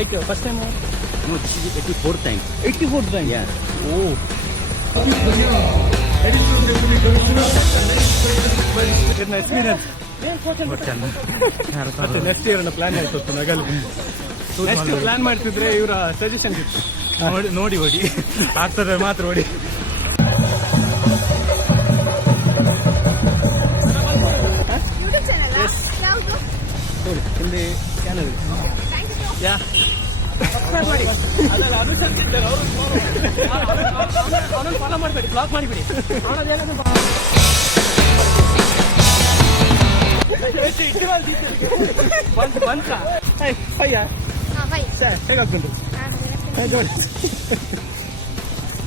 Like first time or? No, this is 84th time. 84th time? Yeah. Oh. Experience. ಮತ್ತೆ next year plan ಆಯ್ತು Nagal next plan ಮಾಡ್ತಿದ್ರೆ ಇವರ suggestion ಇತ್ತು ನೋಡಿ ಓಡಿ ಆಗ್ತದೆ ಮಾತ್ರ ಓಡಿ ಹಿಂದಿ ಚಾನಲ್ ಯಾ ಸಬ್ಸ್ಕ್ರೈಬ್ ಮಾಡಿ ಅದಲ್ಲ ಅನುಸರಿಸಿದ್ದಾರೆ ಅವನನ್ನು ಫಾಲೋ ಮಾಡಬೇಡಿ ಬ್ಲಾಕ್ ಮಾಡಿಬಿಡಿ ಅವನದೇನಾದ್ರು ಹೇಗಾಗ್ತುಂಟು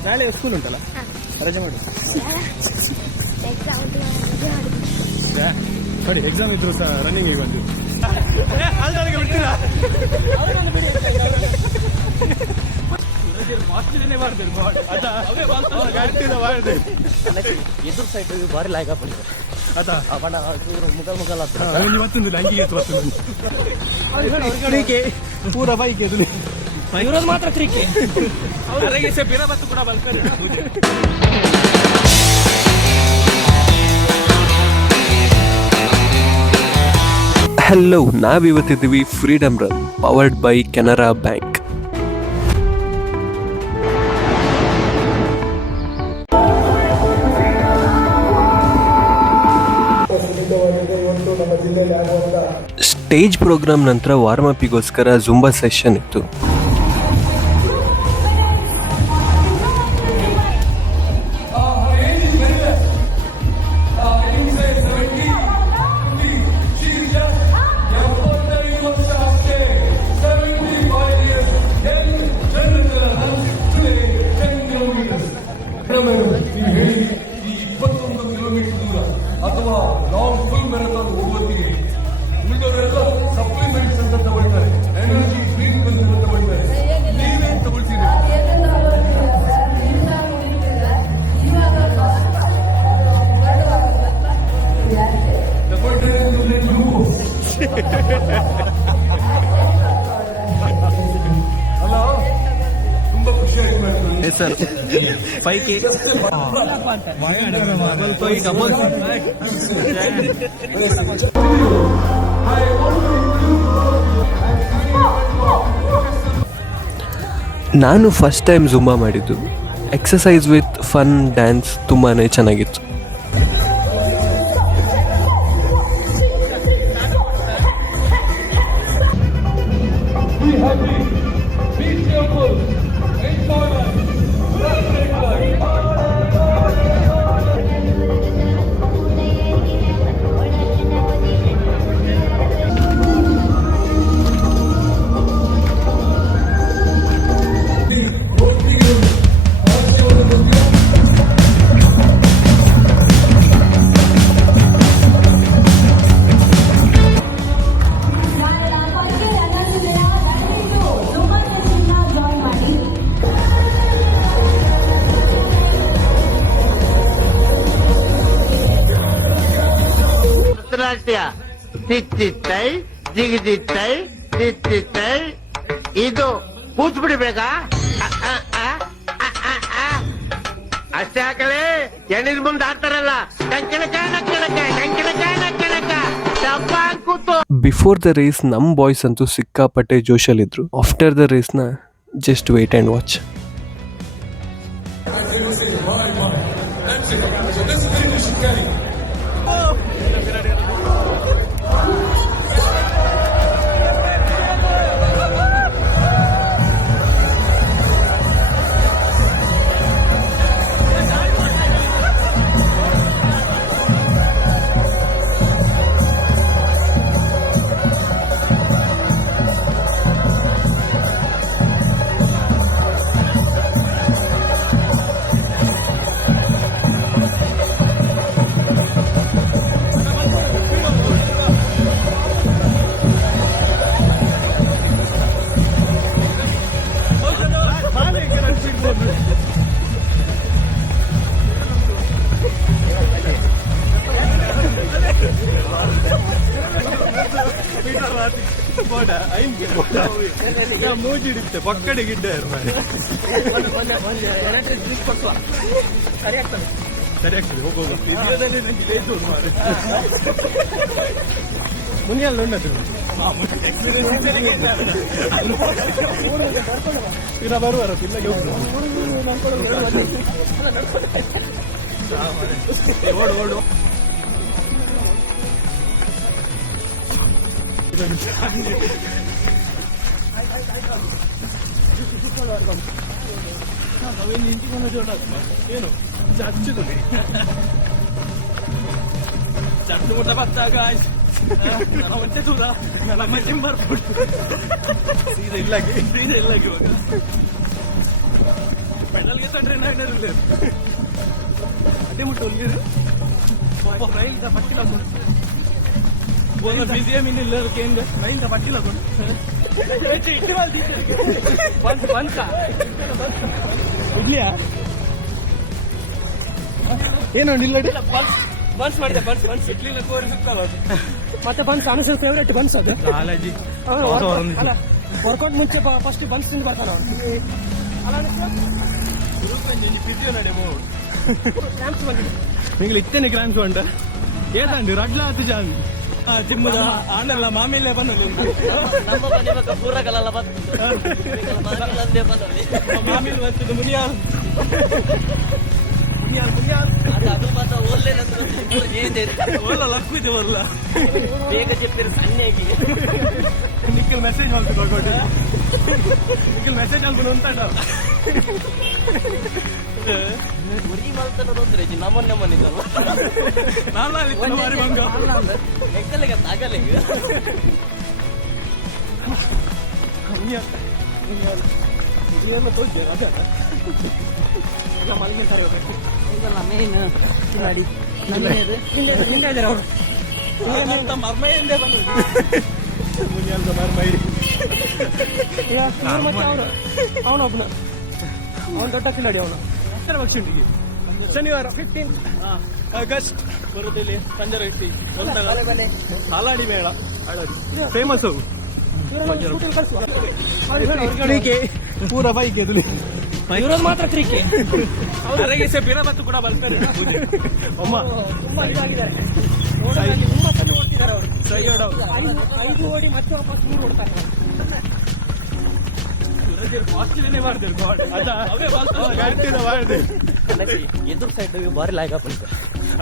ನಾಳೆ ಸ್ಕೂಲ್ ಉಂಟಲ್ಲ ರಜೆ ಮಾಡಿ ನೋಡಿ ಎಕ್ಸಾಮ್ ಇದ್ರು ಸಹ ರನ್ನಿಂಗ್ ಬಂದು ಎದುರು ಸೈಡ್ ಬಾರಿ ಲಾಯ್ಕ ಪಡಿದೆ आता आपण मुगल पूरा बाईक आहे तुम्ही विरोध मात्र क्रिकेट फिरा बस ಕೂಡ ಬಲ್ಕರ್ ಹಲೋ, ನಾವಿವತ್ತಿದ್ದೀವಿ freedom run powered by Canara Bank. Stage program ನಂತರ ವಾರ್ಮ್ ಅಪ್ಪಿಗೋಸ್ಕರ ಜುಂಬಾ ಸೆಷನ್ ಇತ್ತು. ಅಥವಾ ಲಾಂಗ್ ಫುಲ್ ಮ್ಯಾರಥಾನ್ ಹೋಗೋತ್ತಿಗೆ ಉಳಿದವರೆಲ್ಲ ಸಪ್ಲಿಮೆಂಟ್ಸ್ ಅಂತ ತಗೊಳ್ತಾರೆ, ಎನರ್ಜಿ ಡ್ರಿಂಕ್ ಅಂತ ತಗೊಳ್ತಾರೆ. ನೀವೇನ್ ತಗೊಳ್ತೀರಿ? ತಗೊಳ್ತಾರೆ ಅಂದ್ರೆ ನೀವು ಅಲ್ಲ, ತುಂಬಾ ಖುಷಿ ಆಯ್ತು ಸರ್. 5K ನಾನು ಫಸ್ಟ್ ಟೈಮ್ ಜುಂಬಾ ಮಾಡಿದ್ದು. ಎಕ್ಸಸೈಸ್ ವಿತ್ ಫನ್ ಡ್ಯಾನ್ಸ್ ತುಂಬಾ ಚೆನ್ನಾಗಿತ್ತು. ತಿತ್ತಿತ್ತೈ ಜಿಗಿದಿತ್ತೈ ತಿತ್ತಿತ್ತೈ ಇದು ಕೂತ್ಬಿಡ್ಬೇಕಾ? ಅಷ್ಟೇ ಹಾಕಲೇ ಎಣ್ಣಿನ ಮುಂದೆ ಹಾಕ್ತಾರಲ್ಲ ಕೂತು. ಬಿಫೋರ್ ದ ರೇಸ್ ನಮ್ಮ ಬಾಯ್ಸ್ ಅಂತೂ ಸಿಕ್ಕಾಪಟ್ಟೆ ಜೋಶಲ್ಲಿದ್ರು. ಆಫ್ಟರ್ ದ ರೇಸ್ನ ಜಸ್ಟ್ ವೇಟ್ ಆ್ಯಂಡ್ ವಾಚ್. ಬೋಡ ಐನ್ಗೆ ಮೂಜಿ ಹಿಡಿತೆ ಪಕ್ಕಡೆ ಗಿಡ್ಡ ಸರಿ ಆಗ್ತದೆ ಹೋಗುವ ಇದರಲ್ಲಿ ನಂಗೆ ಬೇಕು ಮಾರೆ ಮುನಿಯಲ್ಲಿ ಉಂಟು ಇರ ಬರುವಾರ ಇಲ್ಲಿಗೆ ಓಡು ಓಡು ಏನು ಚಚ್ಚುದು ಚಚ್ಚು ಮುಟ್ಟ ಬತ್ತಾಗ ನನ್ನ ಹೊಟ್ಟೆ ದೂರ ನನ್ನ ಮನೆ ಬರ್ಬಿಟ್ಟು ಸೀದಾ ಇಲ್ಲಾಗಿ ಇವಾಗ ಪೆಡಲ್ಗೆ ತಂಡ್ರೆ ನಾಯಿಲ್ಲ ಅದೇ ಮುಟ್ಟು ಒಲ್ಲಿರು ರೈಲ್ ಪಟ್ಟಿಲ್ಲ बोलना बिजी है मैंने लड़ के इंदर नहीं था पट्टी लगो इट्टी वाली बंद का इडलिया ಏನು ನಿಲ್ಲಡಿ ಬನ್ಸ್ ಮಾಡಿದೆ ಬನ್ಸ್ ಇಡ್ಲಿನ ಕೋರಿ ಸಿಗ್ತಾವ ಮತ್ತೆ ಬನ್ಸ್ ಅನಸರ್ ಫೇವರೇಟ್ ಬನ್ಸ್ ಅದು ಲಾಲಾಜಿ ಅಲ್ಲ ವರ್ಕೌಟ್ ಮುಂಚೆ ಫಸ್ಟ್ ಬನ್ಸ್ ತಿಂದು ಬರ್ತಾನ ಅಲ್ಲ ಬಿಸಿಯೋ ನಡೆಮೋ ಕ್ರಾಂಪ್ಸ್ ಬಂದಿದೆ ನಿಂಗೆ ಇತ್ತೇನೆ ಕ್ರಾಂಪ್ಸ್ ಬಂದ ಏತಂಡಿ ರಡ್ಲ ಹತ್ತು ಜಾನ್ ಜಿಮ್ಮದ ಆಂಡಲ್ಲ ಮಾಮಿಲ್ಲೇ ಬಂದಳು ನಮ್ಮ ಮನೆ ಮಗ ಪೂರಗಲ್ಲ ಮಾಮಿಲ್ ಬಂತಿದ್ದು ಮುನಿಯಾಲ್ ಅದು ಮಾತ್ರ ಒಳ್ಳೆ ಒಲ್ಲ ಲಕ್ಕಿದೆ ಒಲ್ಲ ಬೇಗ చెప్పారు ಸಣ್ಣಗೆ ನಿಖಿಲ್ ಮೆಸೇಜ್ ಮಾಡ್ಕೊಂಡು ನಿಖಿಲ್ ಮೆಸೇಜ್ ಅನ್ಕೊಂಡು ಉಂಟಾಡ ಉರಿ ಮಾಡ್ತಾನೆ ತೊಂದ್ರೆ ನಮ್ಮನ್ನೇ ಮನಿದಲ್ಲ ನಾನು ಮಾರಿ ಬಂಗ ಎಕ್ಕಲೆಗೆ ತಾಗಲೆಗೆ ಏನು ತೋರಿಸಿ ಅದ ಮಲ್ಲಿಗೆ ಸರಿ ಹೋಗ್ಬೇಕು ಮೇನ್ ಗಾಡಿ ಹಿಂದೆ ಇದ್ದಾರೆ ಅವರು ಮರ್ಮೈ ಹಿಂದೆ ಬಂದು ಮುನಿಯಲ್ದ ಮರ್ಮೈ ಅವರು ಅವನೊಬ್ಬನ ಅವನು ದೊಡ್ಡ ಕಿಲಾಡಿ ಅವನು ಎತ್ತರ ಪಕ್ಷಿಂಟಿಗೆ ಶನಿವಾರ 15 ಆಗಸ್ಟ್ ಬರುದಿಲ್ಲಿ ಪಂಜರಟ್ಟಿ ಹಾಲಾಡಿ ಮೇಳ ಫೇಮಸ್ ಅವು ಪೂರ ಬೈಕ್ ಎದುಲಿ ಇರೋದು ಮಾತ್ರ ಕ್ರಿಕೆ ಅವರಿಗೆ ಬಿರ ಬತ್ತು ಕೂಡ ಬರ್ತಾರೆ ಅಮ್ಮ ಐದು ಓಡಿ ಮತ್ತೆ ವಾಪಸ್ 3 ಓಡ್ತಾರೆ ಎದುರು ಸೈಡ್ ಬಾರಿ ಲಾಯ್ಕ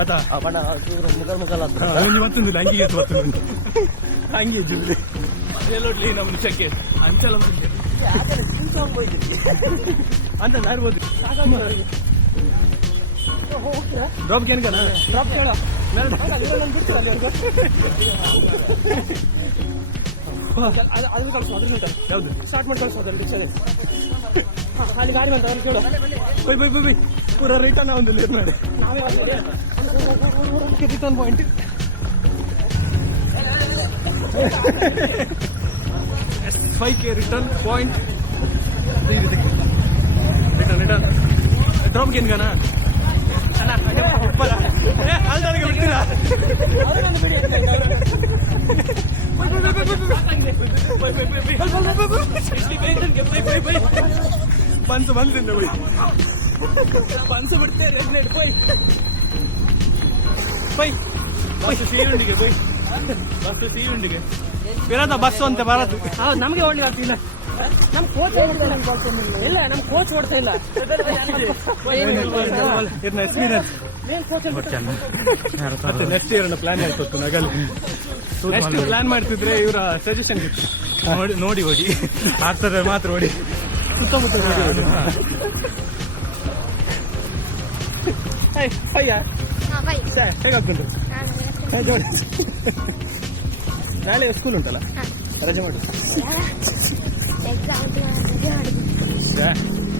ಅದ ಅವನ ಮುಗಲ್ ಮತ್ತೊಂದು ಅಂಗಿಗೆ ಹಂಗೆ ಜುಲಿ ಅದೇಲೋಡ್ಲಿ ನಮ್ಮ ನಿಮಿಷಕ್ಕೆ ಅಂಚಲ ಅಂತ ನಾಡ್ಬೋದು ಡ್ರಾಪ್ ಏನ್ ಕಣ ಡ್ರಾಪ್ ಕೇಳ ಯಾವ್ದು ಸ್ಟಾರ್ಟ್ ಮಾಡಿ ಕಳ್ಸೋದು ರಿಕ್ಷಾದಲ್ಲಿ ಅಲ್ಲಿ ಗಾಡಿ ಬಂತ ಅವ್ರು ಕೇಳು ಬೈ ಬೈ ಬೈ ಬೈ ಪೂರ ರಿಟರ್ನ್ ಒಂದು ಲೇಟ್ ಮಾಡಿ return point S5K return point return drop ಏನ್ ಕಣ ಅಲ್ದಾರಿಗೆ ಬಿಡ್ತೀರಾ ಪಂಚು ಬಂದ್ರಿಂದ ಬೈ ಪಂಚು ಬಿಡ್ತೇನೆ ಬೈ ಬೈ ಬಸ್ ಸೀರುಂಡಿಗೆ ಬೈ ಬಸ್ ಸೀರುಂಡಿಗೆ ಇರೋದ ಬಸ್ಸು ಅಂತ ಬರೋದು ಹೌದು ನಮಗೆ ಓಡ್ಲಿ ಆಗ್ತಿಲ್ಲ ನಮ್ ಕೋಚ್ ಇಲ್ಲ ನಮ್ ಕೋಚ್ ಓಡ್ತಾ ಇಲ್ಲ ಮತ್ತೆ ನೆಕ್ಸ್ಟ್ ಇಯರ್ ಪ್ಲಾನ್ ಆಯ್ತು ನಗಲ್ ನೆಕ್ಸ್ಟ್ ಪ್ಲಾನ್ ಮಾಡ್ತಿದ್ರೆ ಇವರ ಸಜೆಷನ್ ಇತ್ತು ನೋಡಿ ಓಡಿ ಆಗ್ತದೆ ಮಾತ್ರ ಓಡಿ ಸುತ್ತಮುತ್ತ ಹೇಗಾಗ್ತುಂಟು ನಾಳೆ ಸ್ಕೂಲ್ ಉಂಟಲ್ಲ ರಜೆ ಮಾಡಿ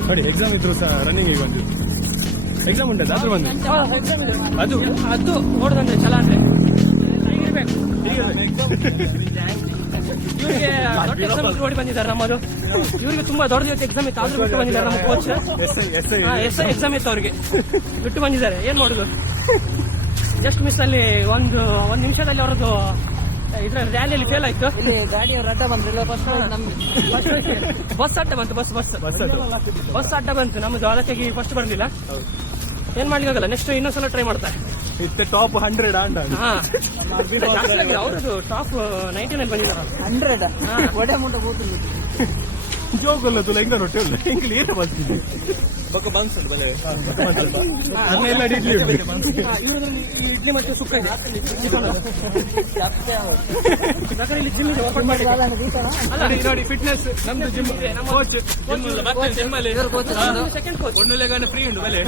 ನೋಡಿ ಎಕ್ಸಾಮ್ ಇದ್ರು ಸಹ ರನ್ನಿಂಗ್ ಬಂದು ಎಕ್ಸಾಮ್ ಉಂಟಲ್ಲ ಅದ್ರ ಬಂದು ಅದು ಅದು ನೋಡ್ದಂದ್ರೆ ಛಲ ಅಂದ್ರೆ ಹೀಗಿರ್ಬೇಕು ಇವ್ರಿಗೆ ದೊಡ್ಡ ಎಕ್ಸಾಮ್ ನೋಡಿ ಬಂದಿದ್ದಾರೆ ನಮ್ಮದು ಇವ್ರಿಗೆ ತುಂಬಾ ದೊಡ್ಡ ಎಕ್ಸಾಮ್ ಇತ್ತು ಆದ್ರೂ ಬಿಟ್ಟು ಬಂದಿದ್ದಾರೆ ನಮ್ಮ ಕೋಚ್ ಎಸ್ ಎಕ್ಸಾಮ್ ಇತ್ತು ಅವ್ರಿಗೆ ಬಿಟ್ಟು ಬಂದಿದ್ದಾರೆ ಏನ್ ಮಾಡುದು ಜಸ್ಟ್ ಮಿಸ್ ಅಲ್ಲಿ ಒಂದು ನಿಮಿಷದಲ್ಲಿ ಅವ್ರದ್ದು ಇದ್ರ ರ್ಯಾಲಿಯಲ್ಲಿ ಫೇಲ್ ಆಯ್ತು. ಇಲ್ಲಿ ಗಾಡಿಯವ್ರು ಅಡ್ಡ ಬಂದ್ರಲ್ಲ ಫಸ್ಟ್ ನಮ್ಗೆ ಬಸ್ ಅಡ್ಡ ಬಂತು. ಬಸ್ ಅಡ್ಡ ಬಂತು ನಮ್ದು, ಅದಕ್ಕಾಗಿ ಫಸ್ಟ್ ಬರ್ಲಿಲ್ಲ. ಏನ್ ಮಾಡ್ಲಿಕ್ಕಾಗಲ್ಲ, ನೆಕ್ಸ್ಟ್ ಇನ್ನೊಂದ್ಸಲ ಟ್ರೈ ಮಾಡ್ತಾರೆ. ಟಾಪ್ 100 ಅವ್ರದ್ದು ಟಾಪ್ 99 ಬಂದಿದ್ದಾರೆ. 100 ಒಡೆ ಮುಂದೆ ಹೋಗ್ತೀನಿ. ಜೋಗಲ್ಲ ತುಲ ಹೆಂಗ ರೊಟ್ಟೆ ಇಲ್ಲ ಹೆಂಗ್ಲಿ ಏನು ಬರ್ತಿದ್ದೆ ಇವ್ರದ್ರಲ್ಲಿ ಈ ಇಡ್ಲಿ ಮತ್ತೆ ಸುಕ್ಕ ಇದೆ. ಬೇಕಾದ್ರೆ ಇಲ್ಲಿ ಜಿಮ್ ಇದೆ, ವರ್ಕೌಟ್ ಮಾಡಿ. ನೋಡಿ ಫಿಟ್ನೆಸ್ ನಮ್ದು ಜಿಮ್ ಕೋಚ್ ಸೆಕೆಂಡ್ ಕೋಚ್ ಒಳ್ಳೆಗಾನೆ ಫ್ರೀ ಉಂಟು ಬಲೆ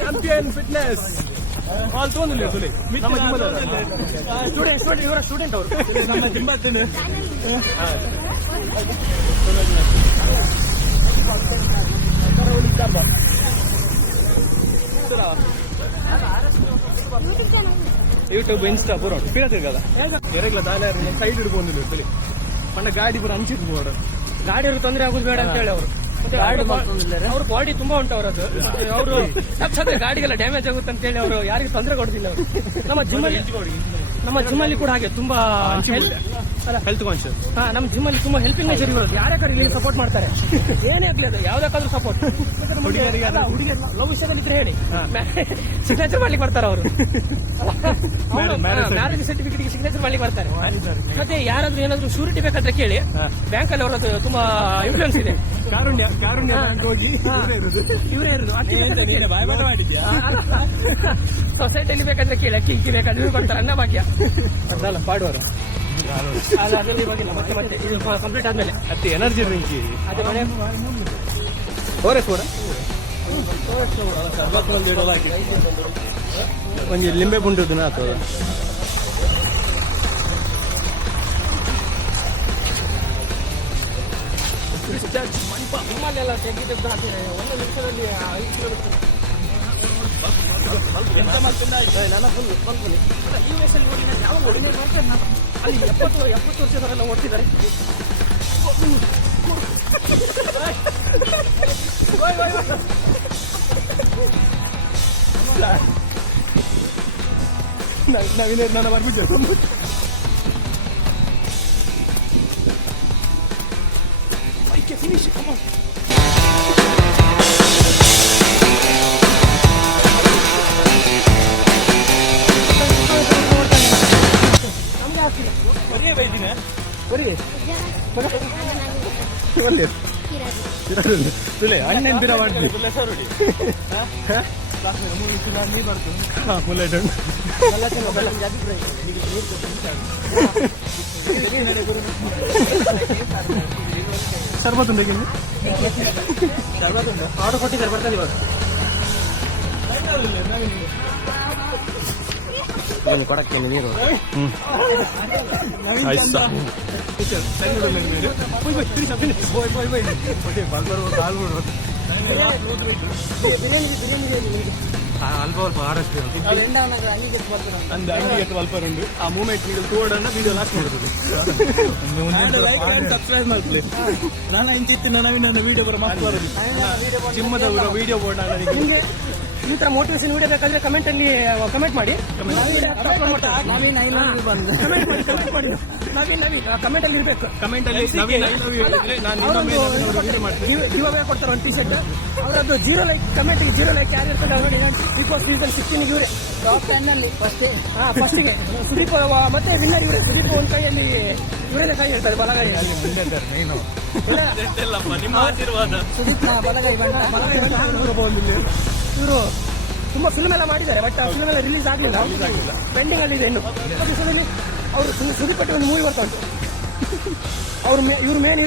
ಚಾಂಪಿಯನ್ ಫಿಟ್ನೆಸ್ ಆಲ್ ತೊಂದಿಲ್ಲ ಸುಲಿ ನಮ್ಮ ಸ್ಟೂಡೆಂಟ್, ಇವರ ಸ್ಟೂಡೆಂಟ್ ಅವರು ನಮ್ಮ ಜಿಮ್ ಬರ್ತೀನಿ. ಯೂಟ್ಯೂಬ್ ಇನ್ಸ್ಟಾ ಪೂರ ಪೀಳತಿರ್ಗದ ಎರೆಗ್ಲ ದಾಲೆ ಸೈಡ್ ಹಿಡ್ಕೊಂಡಿಲ್ಲ ಸಲಿ ಪಣ್ಣ ಗಾಡಿ ಪೂರ ಹಂಚಿರ್ಬೋದು. ಗಾಡಿಯವ್ರಿಗೆ ತೊಂದರೆ ಆಗುದು ಬೇಡ ಅಂತ ಹೇಳಿ ಅವರು ಅವ್ರ ಬಾಡಿ ತುಂಬಾ ಉಂಟು ಅವರದ್ದು. ಅವರು ಗಾಡಿಗೆಲ್ಲ ಡ್ಯಾಮೇಜ್ ಆಗುತ್ತೆ ಅಂತ ಹೇಳಿ ಅವರು ಯಾರಿಗೂ ತೊಂದರೆ ಕೊಡುದಿಲ್ಲ. ಅವರು ನಮ್ಮ ಜಿಮ್ಮಲ್ಲಿ ಕೂಡ ಹಾಗೆ ತುಂಬಾ ಹೆಲ್ತ್ ಕಾನ್ಶಿಯಸ್. ನಮ್ಮ ಜಿಮ್ಮಲ್ಲಿ ತುಂಬಾ ಹೆಲ್ಪಿಂಗ್ ನೇಚರ್ ಇರೋದು. ಯಾರ್ಯಾರು ಇಲ್ಲಿ ಸಪೋರ್ಟ್ ಮಾಡ್ತಾರೆ, ಏನೇ ಆಗ್ಲಿ ಅದು ಯಾವ್ದಕ್ಕಾದ್ರೂ ಸಪೋರ್ಟ್. ಹುಡುಗಿಯರಿಗೆ ಲವ್ ವಿಷಯದಲ್ಲಿ ಇದ್ರೆ ಹೇಳಿ, ಸಿಗ್ನೇಚರ್ ಮಾಡ್ಲಿಕ್ಕೆ ಬರ್ತಾರೆ ಅವರು. ಮ್ಯಾರೇಜ್ ಸರ್ಟಿಫಿಕೇಟ್ ಸಿಗ್ನೇಚರ್ ಮಾಡ್ಲಿಕ್ಕೆ ಬರ್ತಾರೆ. ಮತ್ತೆ ಯಾರಾದ್ರೂ ಏನಾದ್ರು ಶೂರಿಟಿ ಬೇಕಾದ್ರೆ ಕೇಳಿ, ಬ್ಯಾಂಕ್ ಅಲ್ಲಿ ಅವರದ್ದು ತುಂಬಾ ಇನ್ಫ್ಲೂಯೆನ್ಸ್ ಇದೆ. ಕಾರುಣ್ಯ ಹೋಗಿ ಇವರೇ ಇರುದು. ಸೊಸೈಟಿಯಲ್ಲಿ ಬೇಕಾದ್ರೆ ಕೇಳಿ, ಅಕ್ಕಿ ಬೇಕಾದ್ರೆ ಇವ್ರು ಕೊಡ್ತಾರೆ. ಅನ್ನ ಭಾಗ್ಯ ಅದಲ್ಲ ಪಾಡುವರು ಅದರಲ್ಲಿ ಇವಾಗಿಲ್ಲ. ಮತ್ತೆ ಇದು ಕಂಪ್ಲೀಟ್ ಆದ್ಮೇಲೆ ಅತಿ ಎನರ್ಜಿ ಡ್ರಿಂಕ್ ಅದೇ ಮನೆ ಒಂದು ಲಿಂಬೆ ಪುಂಡದು ಅಥವಾ ನಿಮ್ಮಲ್ಲೆಲ್ಲ ತೆಗೆದು ಹಾಕಿದ್ರೆ 1 ನಿಮಿಷದಲ್ಲಿ 5 ಕಿಲೋಮೀಟರ್. US ಅಲ್ಲಿ ಹೋಗಿ ನಾನು ಯಾವ ಓಡಿನೇ ನೋಡ್ತೇನೆ. ಅಲ್ಲಿ 70 ವರ್ಷದವರೆಲ್ಲ ಓಡ್ತಿದ್ದಾರೆ. ನವೀನ ನನ್ನ ಬರ್ಬಿಟ್ಟು ಫಿನಿಶ್. ನಮ್ಗೆ ಆಗ್ತಿಲ್ಲ. ಬರೀ ಬೈದಿನ ಅಣ್ಣನ ದಿನ ಮಾಡ್ತೀವಿ ಬುಲೆಟ್ ಸರ್ಬತ್ ಉಂಟು ಆರ್ಡರ್ ಕೊಟ್ಟಿದ್ದಾರೆ, ಬರ್ತಾರೆ ಇವಾಗ. ಕೊಡಕ್ಕೆ ನೀರು ಅಲ್ಪ ಅಲ್ಪ ಆಡಷ್ಟು ಅಂದ ಅಂಗಡಿ ಅಲ್ಪ ಉಂಟು. ಆ ಮೂಮೆಂಟ್ ನೀವು ತೋಡನ್ನ ವಿಡಿಯೋ ಲಾಕ್ ಮಾಡುದು. ಸಬ್ಸ್ಕ್ರೈಬ್ ಮಾಡ್ಲಿ ನಾನು ಇಂಚಿತ್ತು ನನ್ನ ವಿಡಿಯೋ ಬರೋ ಮಾತಾಡೋದು ಜಿಮ್ಮದ ವಿಡಿಯೋ ಬೋರ್ಡ್ ನಿಮಗೆ ಈ ತರ ಮೋಟಿವೇಶನ್ ವಿಡಿಯೋ ಬೇಕಾದ್ರೆ ಕಮೆಂಟ್ ಅಲ್ಲಿ ಕಮೆಂಟ್ ಮಾಡಿ. ಕಮೆಂಟ್ ಅಲ್ಲಿ ಇರ್ಬೇಕು. ಕಮೆಂಟ್ ಅಲ್ಲಿ ಗಿವ್ ಕೊಡ್ತಾರೆ ಒಂದು ಟಿ ಶರ್ಟ್. ಅವರದ್ದು 0 ಲೈಕ್ ಕಮೆಂಟ್ 0 ಲೈಕ್ ಯಾರು ಇರ್ತಾರೆ ಬಿಗ್ ಬಾಸ್ ಸೀಸನ್ 16 ಇವರೇ ಟಾಪ್ 10 ಅಲ್ಲಿ ಫಸ್ಟಿಗೆ ಸುದೀಪ್ ಮತ್ತೆ ವಿನ್ನರ್ ಇವರೇ. ಸುದೀಪ್ ಒಂದ್ ಕೈಯಲ್ಲಿ ಇವರೇ ಕೈ ಹೇಳ್ತಾರೆ, ಬಲಗೈ. ಸುದೀಪ್ ಬಲಗೈ ಇವರು ತುಂಬಾ ಫಿಲ್ಮ್ ಎಲ್ಲ ಮಾಡಿದ್ದಾರೆ, ಬಟ್ ಫಿಲ್ಮ್ ಎಲ್ಲ ರಿಲೀಸ್ ಆಗಲಿಲ್ಲ, ಪೆಂಡಿಂಗ್ ಅಲ್ಲಿ ಇದೆ ಇನ್ನು. ದಿವಸದಲ್ಲಿ ಅವರು ಸುದೀಪ್ ಪಟ್ಟಿ ಒಂದು ಮೂವಿ ಬರ್ತಾ ಉಂಟು. ಇವ್ರ ಮೇನ್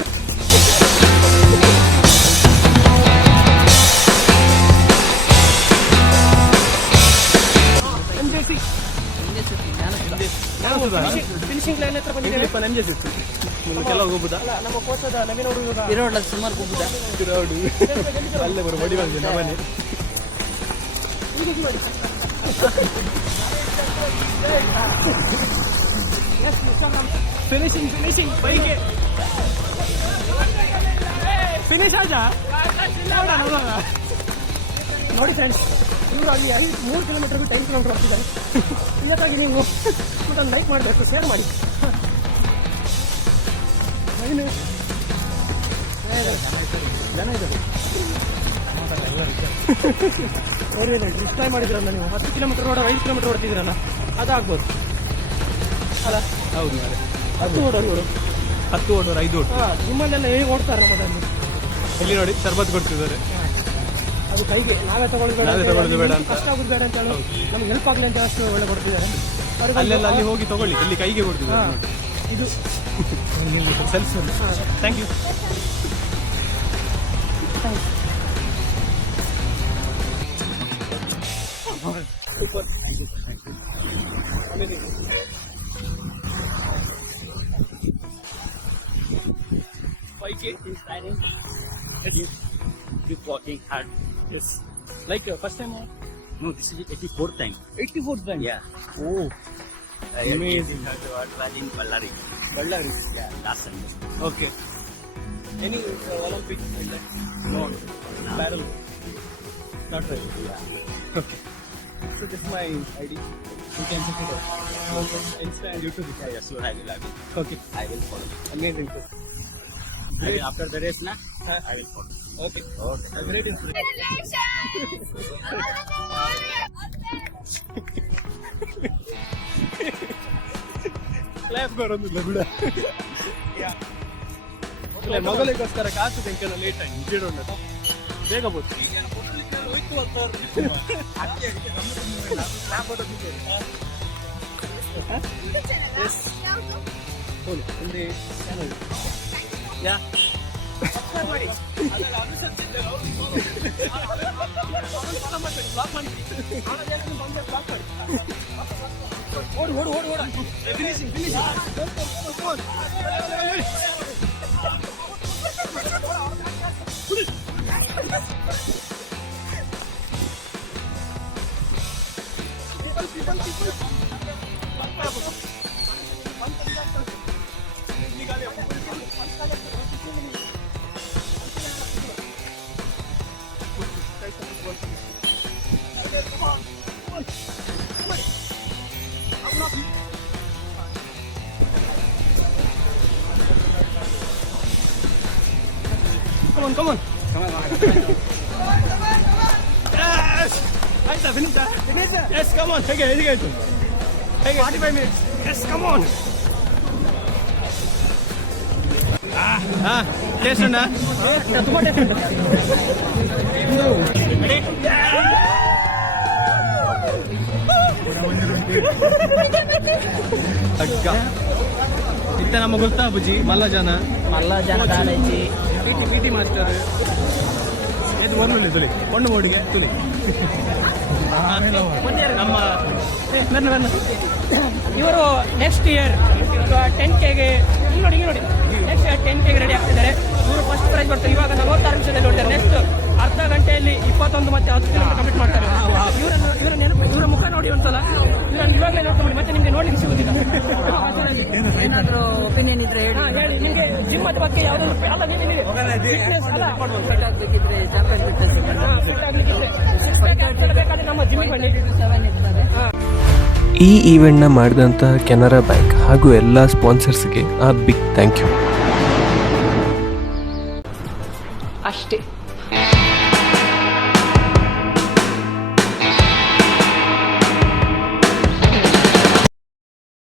ಫಿನಿಶಿಂಗ್ ಲೈನ್ ಹತ್ರ ಬಂದಿದ್ದೇವೆ. ಕೆಲವು ಹೋಗುದಾ ನಮ್ಮ ಕೋಚ್ ನವೀನ್ ಅವರು ಇರೋಡ್ಲ ಸುಮಾರು ಹೋಗುದಾ ಅಲ್ಲೇ ಬರೋ ಬಡಿ ಬಂದಿದೆ ನಮ್ಮನೆ. ಫಿನಿಶಿಂಗ್ ಬೈಗೆ ಫಿನಿಶ್ ಆಜ ನೋಡಿ ಫ್ರೆಂಡ್ಸ್, ಇವರು ಅಲ್ಲಿ 3 ಕಿಲೋಮೀಟರ್ ಬಿಟ್ಟು 5 ಕಿಲೋಮೀಟರ್ ಹೋಗ್ತಿದ್ದಾರೆ. ಇದಕ್ಕಾಗಿ ನೀವು ಮತ್ತೊಂದು ಲೈಕ್ ಮಾಡಬೇಕು, ಶೇರ್ ಮಾಡಿ. ಜನ ಇದ್ದಾರೆ ಡಿಸ್ಟ್ರೈ ಮಾಡಿದ್ರಲ್ಲ ನೀವು. 10 ಕಿಲೋಮೀಟರ್ ರೋಡ್ 5 ಕಿಲೋಮೀಟರ್ ಓಡ್ತಿದ್ರಲ್ಲ, ಅದಾಗ್ಬೋದು ಅಲ್ಲ? ಹೌದು ಮಾರೆ, 10 ಓಡೋರು 10 ಓಡೋರು 5 ಓಡು. ನಿಮ್ಮಲ್ಲೆಲ್ಲ ಹೇಗೆ ಓಡ್ತಾರೆ ನಮ್ಮದಲ್ಲಿ? ಇಲ್ಲಿ ನೋಡಿ ಶರ್ಬತ್ ಕೊಡ್ತಿದ್ದಾರೆ. ಅದು ಕೈಗೆ ನಾವೇ ತಗೊಳ್ಳೋದು ಬೇಡ ಅಂತ, ಕಷ್ಟ ಆಗೋದು ಬೇಡ ಅಂತ ಹೇಳಿ ನಮ್ಗೆ ಹೆಲ್ಪ್ ಆಗಲಿ ಅಂತ ಅಷ್ಟು ಒಳ್ಳೆ ಕೊಡ್ತಿದ್ದಾರೆ. ಅಲ್ಲೆಲ್ಲ ಅಲ್ಲಿ ಹೋಗಿ ತಗೊಳ್ಳಿ, ಇಲ್ಲಿ ಕೈಗೆ ಕೊಡ್ತಿದ್ದಾರೆ. ಇದು self thank you. Super. 5K is training. Keep working hard. Yes. Like first time or? No, this is 84th time. 84th time? Yeah. Oh, Amazing. In Ballari. Ballari. Yeah, last Sunday. Okay. Any Olympic medal? No. Barrel? Not right. Yeah. Okay. So this is my ID. You can check it out. Okay. Insta and YouTube. Yeah, sure, I will. Okay. I will follow. Amazing. I will, after the race, na? I will follow. Okay. Okay. A great inspiration. Clap ಬರೋದಿಲ್ಲ ಬಿಡ. ಮಗಳಿಗೋಸ್ಕರ ಕಾಸು ಬೆಂಕನ late ಆಗಿ ನಿಜ ಬೇಗ ಬೋದು. ಒಂದೇ channel ಯಾ ಓಡು ಓಡು ಓಡು ಓಡ finishing Come on, come on. Yes! ಆಯ್ತಾ ಫಿನಿಶ್? Yes, come on. ಹೇಗೆ 45 minutes. Yes, come on. Taste ಅಣ್ಣ. ತುಂಬಾ ಟೇಸ್ಟ್ ಉಂಟು. ಅಗ್ಗ ಇತ್ತ ನಮ್ಮ ಗೊತ್ತಾ ಬುಜಿ ಮಲ್ಲ ಜನ ಕಾಲೇಜಿ ಪಿಟಿ ಮಾಸ್ಟರ್ ಇದು ಒಂದು ತುಳಿ ಒಂದು ಮೋಡಿಗೆ ತುಳಿ ನಮ್ಮ ಇವರು ನೆಕ್ಸ್ಟ್ ಇಯರ್ 10Kಗೆ ನೋಡಿ ನೆಕ್ಸ್ಟ್ ಇಯರ್ 10Kಗೆ ರೆಡಿ ಆಗ್ತಿದ್ದಾರೆ. ಇವರು ಫಸ್ಟ್ ಪ್ರೈಸ್ ಬರ್ತಾರೆ. ಇವಾಗ 46 ನಿಮಿಷದಲ್ಲಿ ಹೊಡ್ತಾರೆ. ನೆಕ್ಸ್ಟ್ ಅರ್ಧ ಗಂಟೆಯಲ್ಲಿ 21 ಮತ್ತೆ 10 ಕಿಲೋಮೀಟರ್ ಕಂಪ್ಲೀಟ್ ಮಾಡ್ತಾರೆ. ಇವರ ಮುಖ ನೋಡಿ ಒಂದ್ಸಲ, ಇವರನ್ನು ಇವಾಗಲೇ ನೋಡ್ಕೊಂಡು ಮತ್ತೆ ನಿಮ್ಗೆ ನೋಡ್ಲಿಕ್ಕೆ ಸಿಗುದಿಲ್ಲ. ಏನಾದರೂ ಒಪಿನಿಯನ್ ಇದ್ರೆ ಹೇಳಿ, ನಿಮಗೆ ಜಿಮ್ ಅದ ಬಗ್ಗೆ ಯಾವ್ದಾದ್ರು ಅಲ್ಲ ನಿಮಗೆ ಫಿಟ್ ಆಗಬೇಕಿದ್ರೆ ಚಾಂಪಿಯನ್ ಫಿಟ್ನೆಸ್ ಫಿಟ್ ಆಗ್ಲಿಕ್ಕಿದ್ರೆ 6 ಪ್ಯಾಕ್ ಬೇಕಾದ್ರೆ ನಮ್ಮ ಜಿಮ್ಮಿಗೆ ಬನ್ನಿ. 7 ಇರ್ತದೆ. ಈ ಈವೆಂಟ್ನ ಮಾಡಿದಂಥ ಕೆನರಾ ಬ್ಯಾಂಕ್ ಹಾಗೂ ಎಲ್ಲ ಸ್ಪಾನ್ಸರ್ಸ್ಗೆ ಬಿಗ್ ಥ್ಯಾಂಕ್ ಯು. ಅಷ್ಟೇ.